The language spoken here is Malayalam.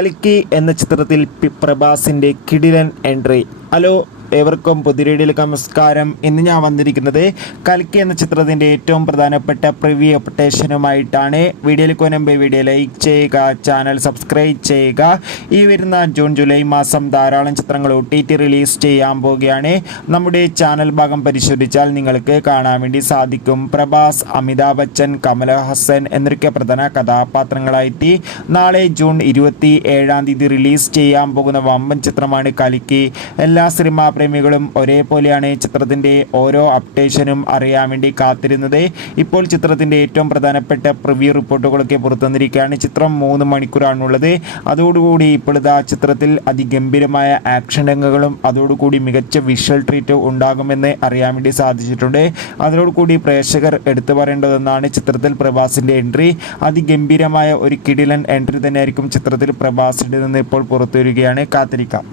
കൽക്കി എന്ന ചിത്രത്തിൽ പ്രഭാസിൻ്റെ കിടിലൻ എൻട്രി. ഹലോ, ഏവർക്കും പുതിയ വീഡിയോയിലേക്ക് നമസ്കാരം. ഇന്ന് ഞാൻ വന്നിരിക്കുന്നത് കൽക്കി എന്ന ചിത്രത്തിൻ്റെ ഏറ്റവും പ്രധാനപ്പെട്ട പ്രിവ്യൂ അപ്ഡേഷനുമായിട്ടാണ്. വീഡിയോയിലേക്ക് മുൻപ് വീഡിയോ ലൈക്ക് ചെയ്യുക, ചാനൽ സബ്സ്ക്രൈബ് ചെയ്യുക. ഈ വരുന്ന ജൂൺ ജൂലൈ മാസം ധാരാളം ചിത്രങ്ങൾ OTT റിലീസ് ചെയ്യാൻ പോവുകയാണ്. നമ്മുടെ ചാനൽ ഭാഗം പരിശോധിച്ചാൽ നിങ്ങൾക്ക് കാണാൻ വേണ്ടി സാധിക്കും. പ്രഭാസ്, അമിതാഭ് ബച്ചൻ, കമലഹാസൻ എന്നൊക്കെ പ്രധാന കഥാപാത്രങ്ങളായിട്ട് നാളെ ജൂൺ 27 റിലീസ് ചെയ്യാൻ പോകുന്ന വമ്പൻ ചിത്രമാണ് കൽക്കി. എല്ലാ സിനിമാ പ്രേമികളും ഒരേപോലെയാണ് ചിത്രത്തിൻ്റെ ഓരോ അപ്ഡേഷനും അറിയാൻ വേണ്ടി കാത്തിരുന്നത്. ഇപ്പോൾ ചിത്രത്തിൻ്റെ ഏറ്റവും പ്രധാനപ്പെട്ട പ്രിവ്യൂ റിപ്പോർട്ടുകളൊക്കെ പുറത്തുവന്നിരിക്കുകയാണ്. ചിത്രം 3 മണിക്കൂറാണുള്ളത്. അതോടുകൂടി ഇപ്പോഴത്തെ ചിത്രത്തിൽ അതിഗംഭീരമായ ആക്ഷൻ രംഗങ്ങളും അതോടുകൂടി മികച്ച വിഷ്വൽ ട്രീറ്റ് ഉണ്ടാകുമെന്ന് അറിയാൻ വേണ്ടി സാധിച്ചിട്ടുണ്ട്. അതോടുകൂടി പ്രേക്ഷകർ എടുത്തു പറയേണ്ടതെന്നാണ് ചിത്രത്തിൽ പ്രഭാസിൻ്റെ എൻട്രി. അതിഗംഭീരമായ ഒരു കിടിലൻ എൻട്രി തന്നെയായിരിക്കും ചിത്രത്തിൽ പ്രഭാസിൻ്റെ നിന്ന് ഇപ്പോൾ പുറത്തു വരികയാണ്. കാത്തിരിക്കാം.